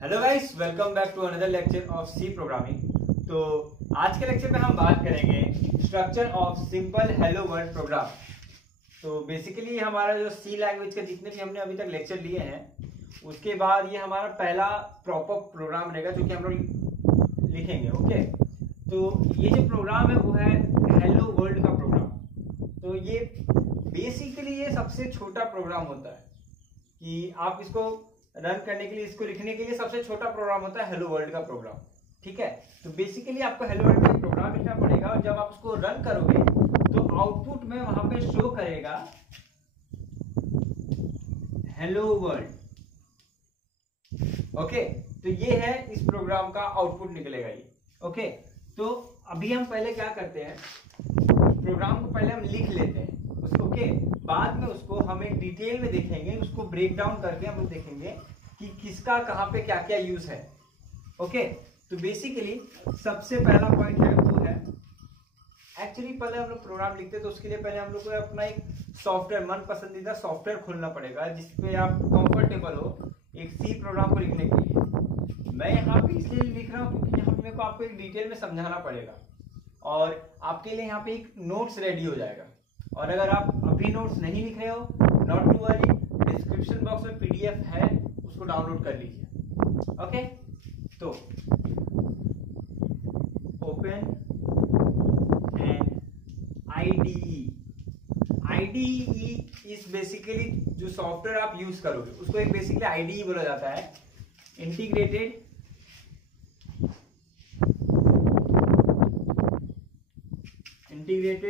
Hello guys, welcome back to another lecture of C programming. तो आज के lecture में हम बात करेंगे structure of simple hello world program. तो बेसिकली हमारा जो सी लैंग्वेज के जितने भी हमने अभी तक लेक्चर लिए हैं, उसके बाद ये हमारा पहला प्रॉपर प्रोग्राम रहेगा जो कि हम लोग लिखेंगे। ओके, तो ये जो प्रोग्राम है वो है हेलो वर्ल्ड का प्रोग्राम। तो ये बेसिकली ये सबसे छोटा प्रोग्राम होता है कि आप इसको रन करने के लिए, इसको लिखने के लिए सबसे छोटा प्रोग्राम होता है हेलो वर्ल्ड का प्रोग्राम। ठीक है, तो बेसिकली आपको हेलो वर्ल्ड का प्रोग्राम लिखना पड़ेगा और जब आप उसको रन करोगे तो आउटपुट में वहां पे शो करेगा हेलो वर्ल्ड। ओके, तो ये है इस प्रोग्राम का आउटपुट निकलेगा ये। ओके, तो अभी हम पहले क्या करते हैं, प्रोग्राम को पहले हम लिख लेते हैं उसको। ओके, बाद में उसको हम एक डिटेल में देखेंगे, उसको ब्रेक डाउन करके हम लोग देखेंगे कि किसका कहां पे क्या क्या यूज है। ओके, तो बेसिकली सबसे पहला पॉइंट है वो है, एक्चुअली पहले हम लोग प्रोग्राम लिखते हैं तो उसके लिए पहले हम लोग को अपना एक सॉफ्टवेयर, मन पसंदीदा सॉफ्टवेयर खोलना पड़ेगा जिसपे आप कंफर्टेबल हो एक सी प्रोग्राम को लिखने के लिए। मैं यहाँ पे इसलिए लिख रहा हूँ क्योंकि यहाँ पे मेरे को आपको एक डिटेल में समझाना पड़ेगा और आपके लिए यहाँ पे एक नोट्स रेडी हो जाएगा। और अगर आप अभी नोट्स नहीं लिख रहे हो, not to worry, description box में पीडीएफ है, उसको डाउनलोड कर लीजिए। ओके, तो open an IDE. IDE is basically जो सॉफ्टवेयर आप यूज करोगे उसको एक बेसिकली आईडीई बोला जाता है, इंटीग्रेटेड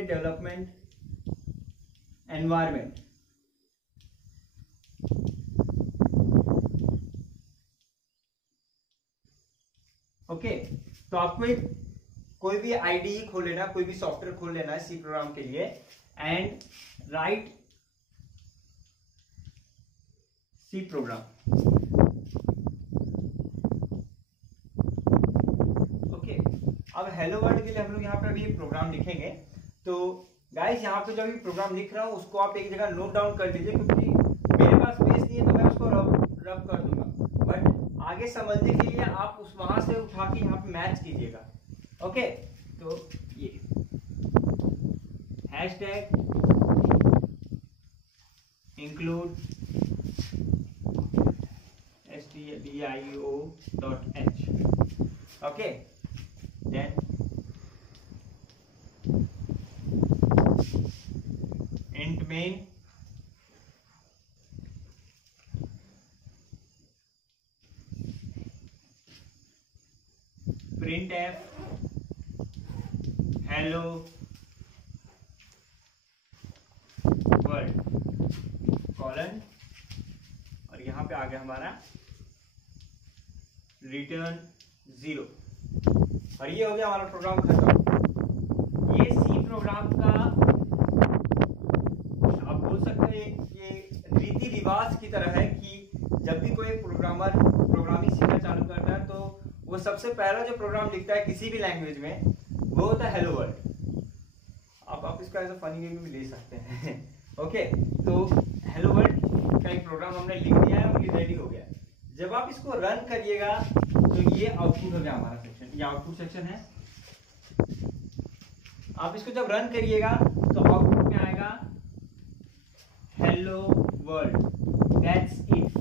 डेवलपमेंट एनवायरमेंट। ओके, तो आपको एक कोई भी आईडीई खोल लेना, कोई भी सॉफ्टवेयर खोल लेना है सी प्रोग्राम के लिए and write C program. Okay, अब हेलो वर्ल्ड के लिए हम लोग यहाँ पे अभी प्रोग्राम लिखेंगे। तो गाइस, यहाँ पे जो भी प्रोग्राम लिख रहा हूँ उसको आप एक जगह नोट डाउन कर लीजिए, क्योंकि मेरे पास स्पेस नहीं है तो मैं उसको रब कर दूंगा, बट आगे समझने के लिए आप उस वहां से उठा के यहाँ पे मैच कीजिएगा। ओके, तो ये hashtag include stdio.h। Okay, then int main printf hello world colon, और यहां पे आ गया हमारा रिटर्न 0। और ये हो गया हमारा प्रोग्राम खत्म। ये सी प्रोग्राम का आप बोल सकते हैं ये रीति रिवाज की तरह है कि जब भी कोई प्रोग्रामर प्रोग्रामिंग सीखना चालू करता है तो वो सबसे पहला जो प्रोग्राम लिखता है किसी भी लैंग्वेज में वो होता है हेलो वर्ल्ड। आप इसको एज अ फनी वे में भी ले सकते हैं। ओके, तो हेलो वर्ल्ड का एक प्रोग्राम हमने लिख दिया है और ये रेडी हो गया। जब आप इसको रन करिएगा तो ये आउटपुट हो गया हमारा सेक्शन, ये आउटपुट सेक्शन है। आप इसको जब रन करिएगा तो आउटपुट में आएगा हेलो वर्ल्ड, दैट्स इट।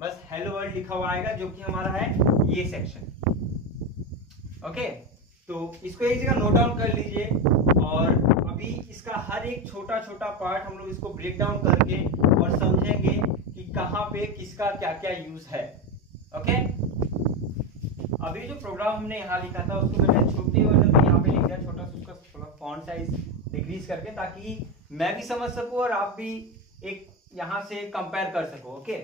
बस हेलो वर्ल्ड लिखा हुआ आएगा जो कि हमारा है ये सेक्शन। ओके, तो इसको एक जगह नोट डाउन कर लीजिए और अभी इसका हर एक छोटा छोटा पार्ट हम लोग इसको ब्रेक डाउन करके और समझेंगे कि कहां पे किसका क्या क्या यूज है। ओके, अभी जो प्रोग्राम हमने यहाँ लिखा था उसको मैंने छोटे वर्जन में यहाँ पे लिख दिया, छोटा सा उसका थोड़ा फॉन्ट साइज डिक्रीज करके, ताकि मैं भी समझ सकूं और आप भी एक यहाँ से कंपेयर कर सको। ओके,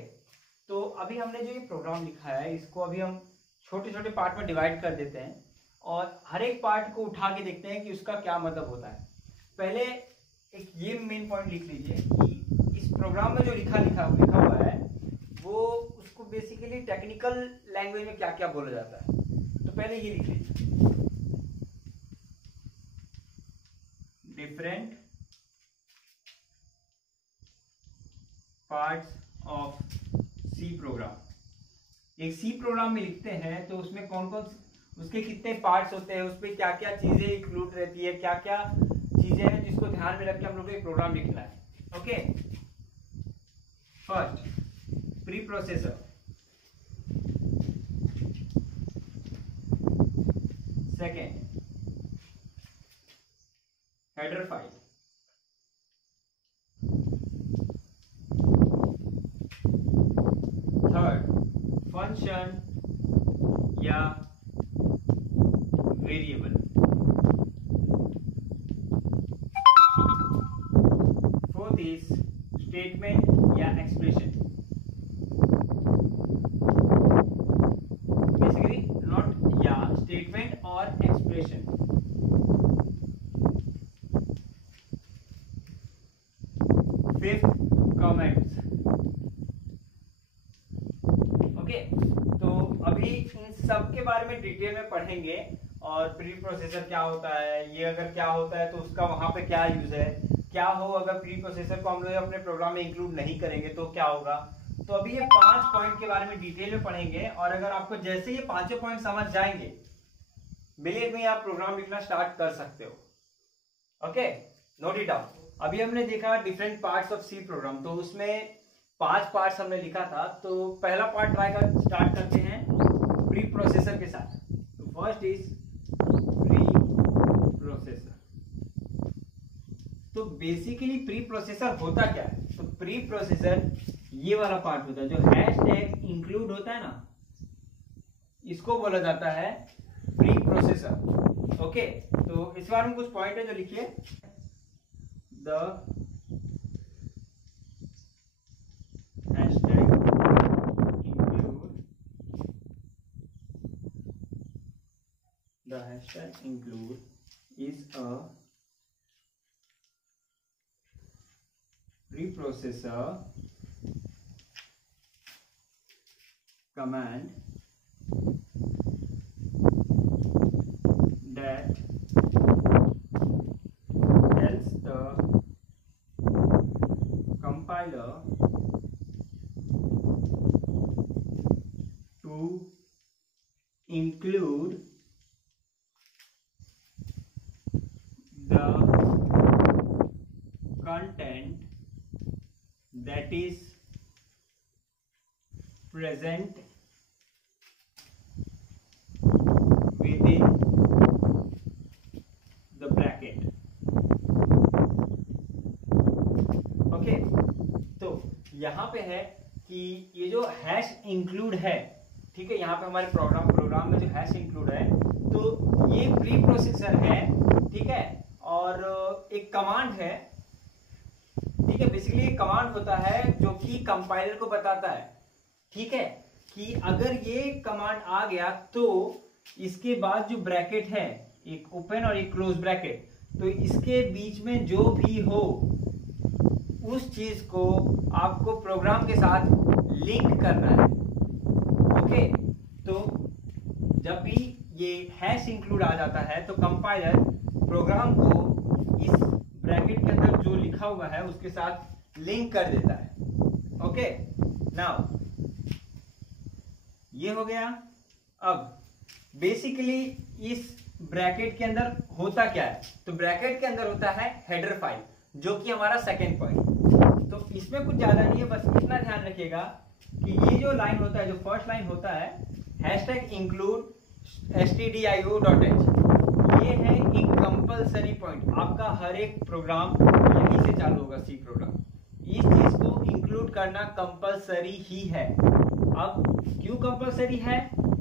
तो अभी हमने जो ये प्रोग्राम लिखा है इसको अभी हम छोटे छोटे पार्ट में डिवाइड कर देते हैं और हर एक पार्ट को उठा के देखते हैं कि उसका क्या मतलब होता है। पहले एक ये मेन पॉइंट लिख लीजिए कि इस प्रोग्राम में जो लिखा हुआ है वो उसको बेसिकली टेक्निकल लैंग्वेज में क्या क्या बोला जाता है। तो पहले ये लिख लीजिए, different parts of C program. एक सी प्रोग्राम में लिखते हैं तो उसमें कौन कौन उसके कितने पार्ट्स होते हैं, उसमें क्या क्या चीजें इंक्लूड रहती है, क्या क्या चीजें हैं जिसको ध्यान में रख के हम लोग को एक प्रोग्राम लिखना है। Okay, first pre processor, second header file, third function या वेरिएबल, फोर्थ इज स्टेटमेंट या एक्सप्रेशन, बेसिकली नॉट या स्टेटमेंट और एक्सप्रेशन। Fifth comments. ओके, तो अभी इन सब के बारे में डिटेल में पढ़ेंगे और प्री प्रोसेसर क्या होता है, ये अगर क्या होता है तो उसका वहां पे क्या यूज है, क्या हो अगर प्री प्रोसेसर को हम लोग अपने प्रोग्राम में इंक्लूड नहीं करेंगे तो क्या होगा। तो अभी ये 5 पॉइंट के बारे में डिटेल में पढ़ेंगे और अगर आपको जैसे ये 5 पॉइंट समझ जाएंगे, बिलीव मी, आप प्रोग्राम लिखना स्टार्ट कर सकते हो। Okay, note it down. अभी हमने देखा different parts of C program, तो उसमें 5 पार्ट्स हमने लिखा था। तो पहला पार्ट स्टार्ट करते हैं प्री प्रोसेसर के साथ। तो फर्स्ट इज प्री प्रोसेसर। तो बेसिकली प्री प्रोसेसर होता क्या है? तो प्री प्रोसेसर ये वाला पार्ट होता है जो हैशटैग इंक्लूड होता है ना, इसको बोला जाता है प्री प्रोसेसर। ओके, तो इस बार में कुछ पॉइंट है जो लिखिए। The hashtag include is a preprocessor command that helps the compiler to include the content that is present within the bracket. Okay, तो यहां पे है कि ये जो हैश इंक्लूड है, ठीक है, यहाँ पे हमारे प्रोग्राम में जो हैश इंक्लूड है, तो ये प्री प्रोसेसर है, ठीक है, और एक कमांड है, ठीक है। बेसिकली एक कमांड होता है जो कि कंपाइलर को बताता है, ठीक है, कि अगर ये कमांड आ गया तो इसके बाद जो ब्रैकेट है, एक ओपन और एक क्लोज ब्रैकेट, तो इसके बीच में जो भी हो उस चीज को आपको प्रोग्राम के साथ लिंक करना है। ओके, तो जब भी ये हैश इंक्लूड आ जाता है तो कंपाइलर प्रोग्राम को इस ब्रैकेट के अंदर जो लिखा हुआ है उसके साथ लिंक कर देता है। ओके, नाउ ये हो गया। अब बेसिकली इस ब्रैकेट के अंदर होता क्या है? तो ब्रैकेट के अंदर होता है हेडर फाइल, जो कि हमारा सेकेंड पॉइंट। तो इसमें कुछ ज्यादा नहीं है, बस इतना ध्यान रखिएगा कि ये जो लाइन होता है, जो फर्स्ट लाइन होता है हैशटैग इंक्लूड stdio.h, ये है एक कंपलसरी पॉइंट। आपका हर एक प्रोग्राम यहीं से चालू होगा, सी प्रोग्राम। इस चीज को इंक्लूड करना कंपलसरी ही है। अब क्यों कंपलसरी है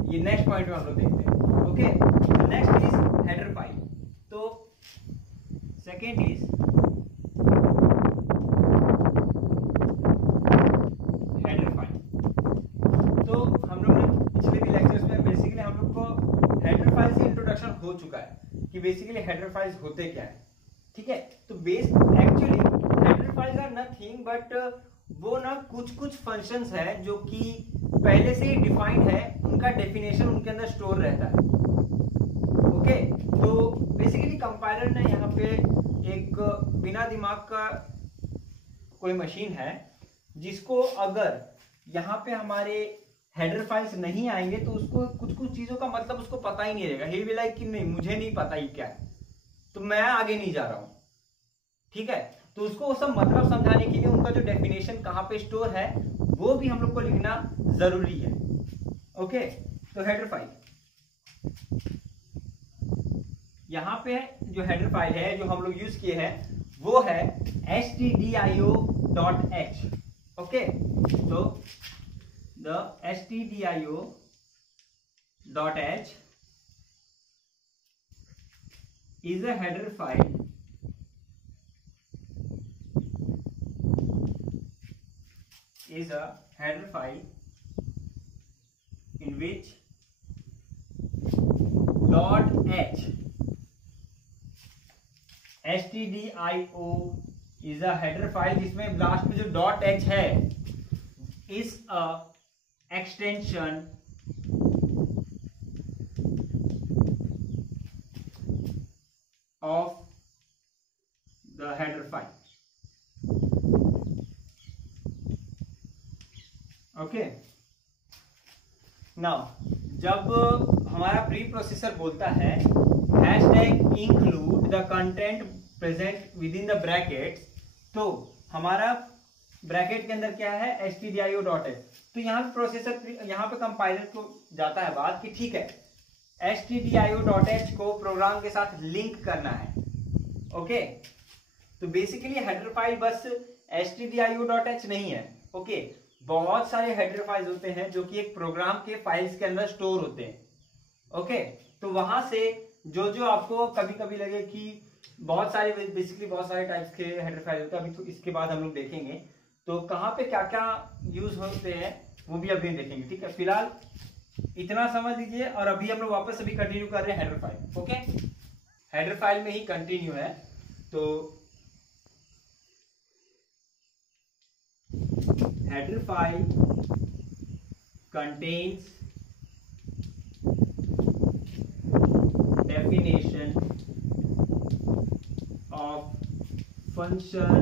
ये नेक्स्ट पॉइंट में हम लोग देखते हैं। Okay, next is header file. तो सेकेंड इज हेडर फाइल। तो हम लोग ने पिछले भी लेक्चर्स में बेसिकली हम लोग को हेडर फाइल से इंट्रोडक्शन हो चुका है कि बेसिकली हेडर फाइल्स होते क्या है, ठीक है। तो actually header files are nothing but वो ना कुछ फंक्शंस है जो कि पहले से ही डिफाइंड है, उनका डेफिनेशन उनके अंदर स्टोर रहता है। ओके, तो बेसिकली कंपाइलर ने यहाँ पे एक बिना दिमाग का कोई मशीन है जिसको अगर यहाँ पे हमारे हेडर फाइल्स नहीं आएंगे तो उसको कुछ कुछ चीजों का मतलब उसको पता ही नहीं रहेगा। ही विल लाइक कि नहीं मुझे नहीं पता ये क्या है, तो मैं आगे नहीं जा रहा हूं। ठीक है, तो उसको वो सब मतलब समझाने के लिए उनका जो डेफिनेशन कहां पे स्टोर है वो भी हम लोग को लिखना जरूरी है। ओके, तो हेडर फाइल यहां पे जो हेडर फाइल है जो हम लोग यूज किए हैं वो है stdio.h। ओके, तो the stdio.h is a header file in which .h stdio is a header file जिसमें लास्ट में जो .h है is a extension of the header file। Okay, now जब हमारा प्री प्रोसेसर बोलता है #include the content present with in the bracket, तो हमारा ब्रैकेट के अंदर क्या है stdio.h। तो यहाँ पे प्रोसेसर यहाँ पे कंपाइलर को जाता है बात कि ठीक है stdio.h को प्रोग्राम के साथ लिंक करना है। ओके, तो बेसिकली हेडर फाइल बस stdio.h नहीं है। ओके, बहुत सारे हेडर फाइल्स होते हैं जो कि एक प्रोग्राम के फाइल्स के अंदर स्टोर होते हैं। ओके, तो वहां से जो जो आपको कभी कभी लगे कि बहुत सारे बेसिकली बहुत सारे टाइप्स के हेडर फाइल होते हैं, अभी तो इसके बाद हम लोग देखेंगे तो कहाँ पे क्या क्या यूज होते हैं वो भी अभी देखेंगे। ठीक है, फिलहाल इतना समझ लीजिए और अभी हम लोग वापस अभी कंटिन्यू कर रहे हैं header file. Okay, header file में ही कंटिन्यू है। तो header file contains definition of function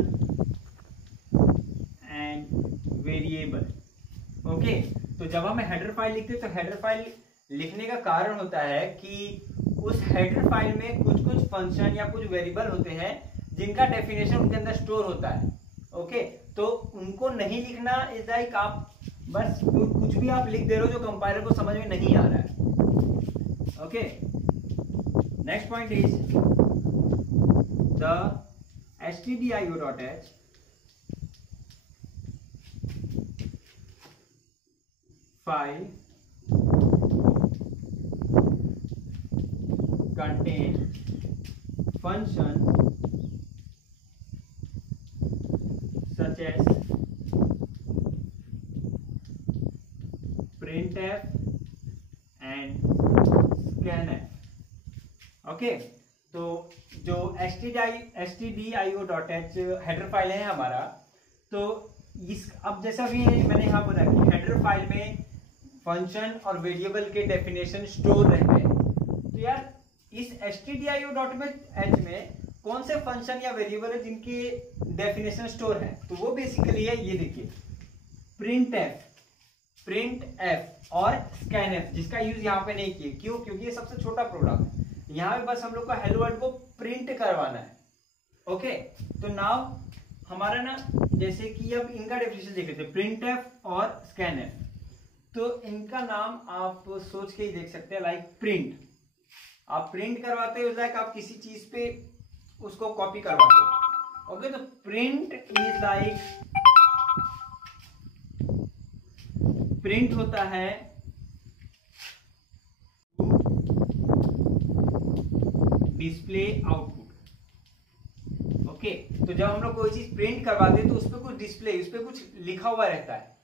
and variable। Okay, तो जब हम हेडर फाइल लिखते हैं तो हेडर फाइल लिखने का कारण होता है कि उस हेडर फाइल में कुछ कुछ फंक्शन या कुछ वेरिएबल होते हैं जिनका डेफिनेशन उनके अंदर स्टोर होता है। ओके, तो उनको नहीं लिखना इज लाइक आप बस कुछ भी आप लिख दे रहे हो जो कंपाइलर को समझ में नहीं आ रहा है। Okay, next point is the stdio.h file contain function such as printf and scanf। Okay, तो जो stdio.h हेडर फाइल है हमारा, तो इस अब जैसा भी मैंने यहाँ बोला कि हेडर फाइल में फंक्शन और वेरिएबल के डेफिनेशन स्टोर रहते हैं। तो यार इस stdio.h में कौन से फंक्शन या वेरिएबल है जिनकी डेफिनेशन स्टोर है, तो वो बेसिकली है ये देखिए printf और scanf, जिसका यूज यहाँ पे नहीं किया। क्यों? क्योंकि ये सबसे छोटा प्रोग्राम है, यहाँ पे बस हम लोग को हेलो वर्ल्ड को प्रिंट करवाना है। ओके, तो नाउ हमारा ना जैसे कि अब इनका डेफिनेशन देख लेते हैं printf और scanf। तो इनका नाम आप सोच के ही देख सकते हैं, लाइक प्रिंट, आप प्रिंट करवाते हो लाइक आप किसी चीज पे उसको कॉपी करवाते हो। ओके, तो प्रिंट इज लाइक प्रिंट होता है डिस्प्ले आउटपुट। ओके, तो जब हम लोग कोई चीज प्रिंट करवाते हैं तो उस पर कुछ डिस्प्ले, उस पर कुछ लिखा हुआ रहता है।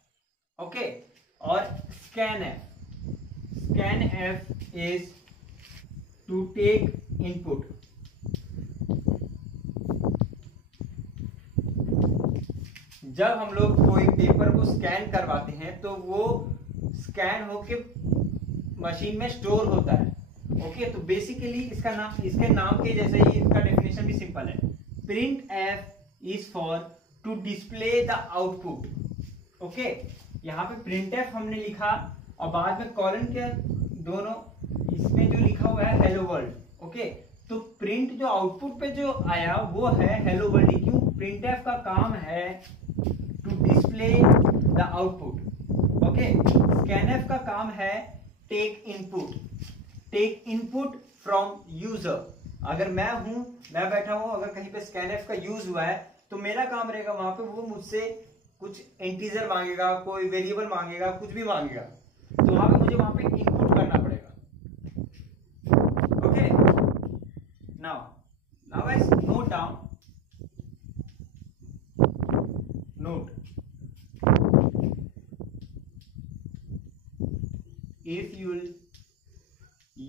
ओके, और scanf is to take input. जब हम लोग कोई पेपर को स्कैन करवाते हैं तो वो स्कैन होके मशीन में स्टोर होता है। ओके, तो बेसिकली इसका नाम, इसके नाम के जैसे ही इसका डेफिनेशन भी सिंपल है। printf is for to display the output. Okay, यहाँ पे printf हमने लिखा और बाद में कॉलन के दोनों इसमें जो लिखा हुआ है हेलो वर्ल्ड। ओके, तो प्रिंट जो आउटपुट पे जो आया वो है हेलो वर्ल्ड। क्यों? printf का काम है to display the output. Okay, scanf का काम है टेक इनपुट फ्रॉम यूजर। अगर मैं बैठा हूं, अगर कहीं पे scanf का यूज हुआ है तो मेरा काम रहेगा वहां पे वो मुझसे कुछ इंटीजर मांगेगा, कोई वेरिएबल मांगेगा, कुछ भी मांगेगा, तो वहां पे मुझे वहां पे इनपुट करना पड़ेगा। Okay, now guys note down, note if you will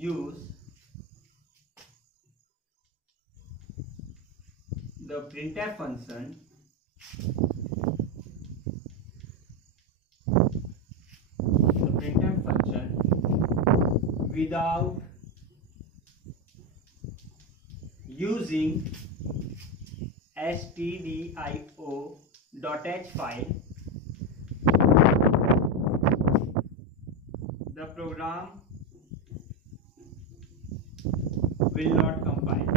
use the printf function without using stdio.h file, the program will not compile.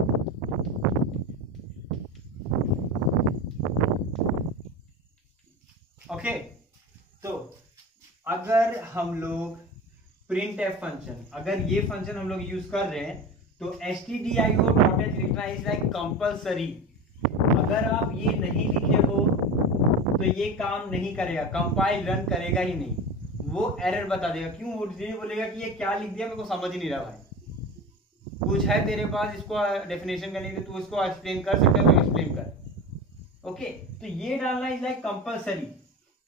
Okay, तो अगर हम लोग printf फंक्शन, अगर ये फंक्शन हम लोग यूज कर रहे हैं तो stdio.h लिखना इज लाइक कंपलसरी। अगर आप ये नहीं लिखे हो तो ये काम नहीं करेगा, कंपाइल रन करेगा ही नहीं, वो एरर बता देगा। क्यों? वो ये बोलेगा कि ये क्या लिख दिया, मेरे को समझ ही नहीं रहा भाई, कुछ है तेरे पास इसको डेफिनेशन करने के, तू इसको एक्सप्लेन कर सकता है तो एक्सप्लेन कर। ओके, तो ये डालना इज लाइक कंपलसरी।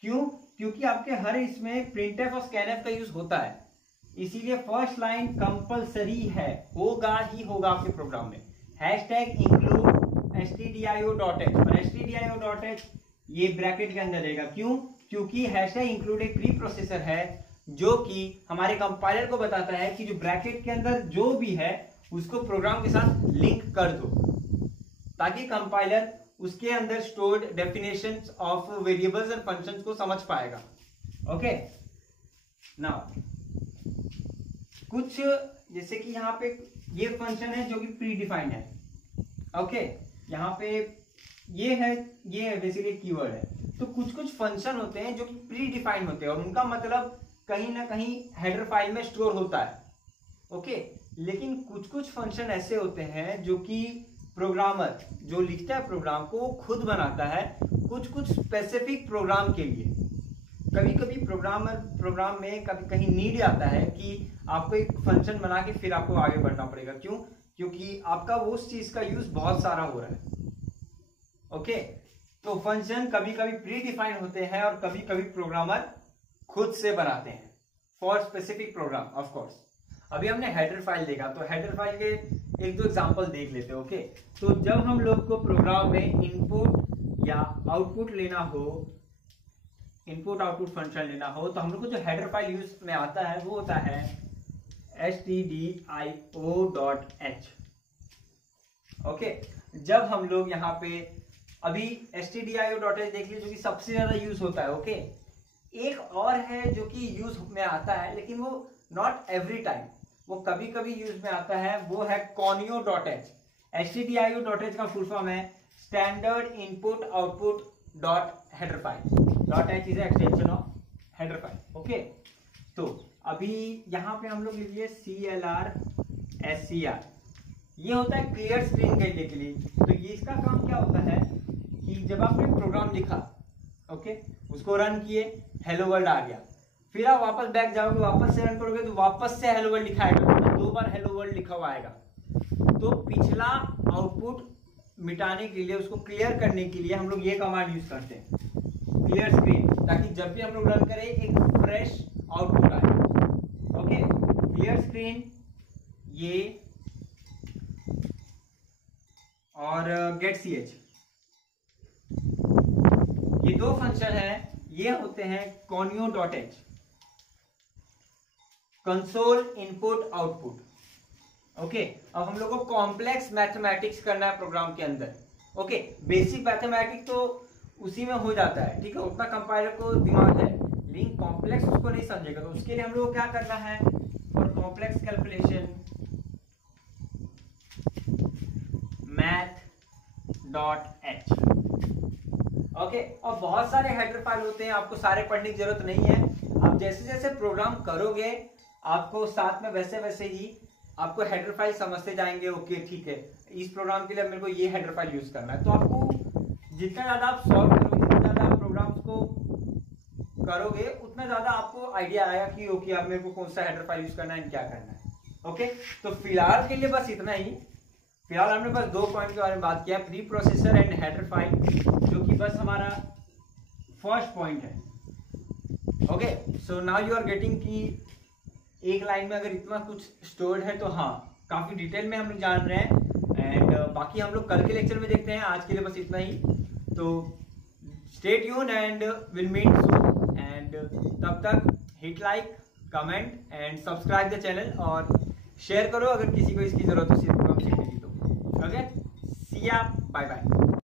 क्यों? क्योंकि आपके हर इसमें printf और scanf का यूज होता है, इसीलिए फर्स्ट लाइन कंपलसरी है, होगा ही होगा आपके प्रोग्राम में। #include stdio.h और stdio.h ये ब्रैकेट के अंदर रहेगा। क्यों? क्योंकि #include एक प्री प्रोसेसर है जो कि हमारे कंपाइलर को बताता है कि जो ब्रैकेट के अंदर जो भी है उसको प्रोग्राम के साथ लिंक कर दो, ताकि कंपाइलर उसके अंदर स्टोर्ड डेफिनेशंस ऑफ वेरिएबल्स और फंक्शंस को समझ पाएगा। ओके, नाउ कुछ जैसे कि यहाँ पे ये फंक्शन है जो कि प्री डिफाइंड है। ओके, यहाँ पे ये है बेसिकली कीवर्ड है। तो कुछ फंक्शन होते हैं जो कि प्री डिफाइंड होते हैं और उनका मतलब कहीं ना कहीं हेडर फाइल में स्टोर होता है। ओके, लेकिन कुछ फंक्शन ऐसे होते हैं जो कि प्रोग्रामर जो लिखता है प्रोग्राम को वो खुद बनाता है कुछ स्पेसिफिक प्रोग्राम के लिए। कभी कभी प्रोग्राम में कभी कहीं नीड आता है कि आपको एक फंक्शन बना के फिर आपको आगे बढ़ना पड़ेगा। क्यों? क्योंकि आपका वो चीज का यूज बहुत सारा हो रहा है। ओके, तो फंक्शन कभी कभी प्री डिफाइंड होते हैं और कभी कभी प्रोग्रामर खुद से बनाते हैं for specific programme. Of course अभी हमने हेडर फाइल देखा, तो हेडर फाइल के एक दो एग्जांपल देख लेते हैं। ओके, तो जब हम लोग को प्रोग्राम में इनपुट या आउटपुट लेना हो, इनपुट आउटपुट फंक्शन लेना हो, तो हम लोग को जो हेडर फाइल यूज में आता है वो होता है stdio.h। ओके, जब हम लोग यहाँ पे अभी stdio.h देख लीजिए जो कि सबसे ज्यादा यूज होता है। ओके, एक और है जो कि यूज में आता है लेकिन वो नॉट एवरी टाइम, वो कभी कभी यूज में आता है, वो है conio.h। stdio.h का फुल फॉर्म है standard input output dot header file. .h is extension of header file. Okay, तो अभी यहाँ पे हम लोग लिखिए CLR SCR, ये होता है क्लियर स्क्रीन करने के लिए। तो ये इसका काम क्या होता है कि जब आपने प्रोग्राम लिखा, ओके, उसको रन किए, हेलो वर्ल्ड आ गया, फिर आप वापस बैक जाओगे, वापस से रन करोगे तो वापस से हेलो वर्ल्ड लिखाएगा, तो 2 बार हेलो वर्ल्ड लिखा हुआ आएगा। तो पिछला आउटपुट मिटाने के लिए, उसको क्लियर करने के लिए हम लोग ये कमांड यूज करते हैं क्लियर स्क्रीन, ताकि जब भी हम लोग रन करें एक फ्रेश आउटपुट आए। ओके, क्लियर स्क्रीन ये और गेट ch, ये दो फंक्शन है, ये होते हैं conio.h, console input output. Okay, अब हम लोग को कॉम्प्लेक्स मैथमेटिक्स करना है प्रोग्राम के अंदर। ओके, बेसिक मैथमेटिक्स तो उसी में हो जाता है, ठीक है, उतना कंपाइलर को दिमाग है, लिंक कॉम्प्लेक्स उसको नहीं समझेगा, तो उसके लिए हम लोग को क्या करना है, for complex calculation math.h। Okay, और बहुत सारे हेडर फाइल होते हैं, आपको सारे पढ़ने की जरूरत नहीं है। आप जैसे जैसे प्रोग्राम करोगे आपको साथ में वैसे वैसे ही आपको हेडर फाइल समझते जाएंगे। ओके ठीक है, इस प्रोग्राम के लिए मेरे को ये हेडर फाइल यूज करना है, तो आपको जितना ज्यादा आप सॉल्व करोगे, जितना ज्यादा आप प्रोग्राम्स को करोगे, उतना ज्यादा आपको आइडिया आएगा कि ओके अब मेरे को कौन सा हेडर फाइल यूज करना है, क्या करना है। ओके, तो फिलहाल के लिए बस इतना ही। फिलहाल हमने बस 2 पॉइंट के बारे में बात किया, preprocessor and header file, जो कि बस हमारा फर्स्ट पॉइंट है। Okay, so now you are getting कि एक लाइन में अगर इतना कुछ स्टोर्ड है तो हाँ काफी डिटेल में हम लोग जान रहे हैं। एंड बाकी हम लोग कल के लेक्चर में देखते हैं। आज के लिए बस इतना ही, तो stay tune and will meet soon. And तब तक hit like, comment and subscribe the channel, और शेयर करो अगर किसी को इसकी जरूरत हो। ओके, सी या, बाय बाय।